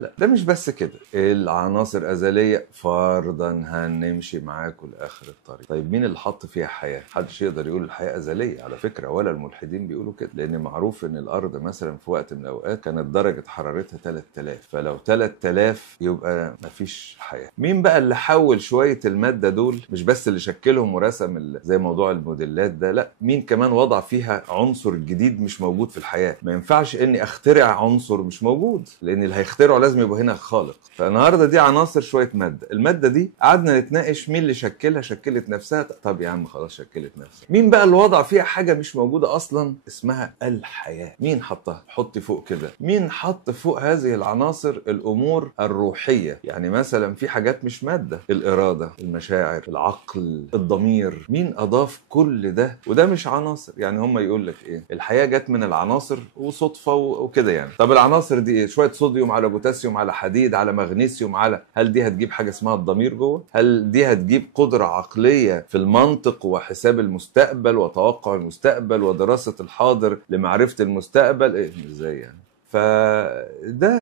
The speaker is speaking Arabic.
لا، ده مش بس كده. العناصر أزلية فرضا هنمشي معاكم لآخر الطريق. طيب مين اللي حط فيها حياة؟ محدش يقدر يقول الحياة أزلية على فكرة، ولا الملحدين بيقولوا كده، لأن معروف إن الأرض مثلا في وقت من الأوقات كانت درجة حرارتها 3000، فلو 3000 يبقى مفيش حياة. مين بقى اللي حول شوية المادة دول؟ مش بس اللي شكلهم ورسم زي موضوع الموديلات ده، لا، مين كمان وضع فيها عنصر جديد مش موجود في الحياة. ما ينفعش إني أخترع عنصر مش موجود، لأن اللي هيخترعه لازم يبقى هنا الخالق. فالنهارده دي عناصر شويه ماده، الماده دي قعدنا نتناقش مين اللي شكلها، شكلت نفسها. طب يا عم خلاص شكلت نفسها. مين بقى اللي وضع فيها حاجه مش موجوده اصلا اسمها الحياه؟ مين حطها؟ حطي فوق كده، مين حط فوق هذه العناصر الامور الروحيه؟ يعني مثلا في حاجات مش ماده، الاراده، المشاعر، العقل، الضمير، مين اضاف كل ده؟ وده مش عناصر. يعني هم يقول لك ايه، الحياه جت من العناصر وصدفه وكده يعني. طب العناصر دي ايه؟ شويه صوديوم على بوتاسيوم على حديد على مغنيسيوم على، هل دي هتجيب حاجه اسمها الضمير جوه؟ هل دي هتجيب قدره عقليه في المنطق وحساب المستقبل وتوقع المستقبل ودراسه الحاضر لمعرفه المستقبل؟ ايه ازاي يعني؟ فده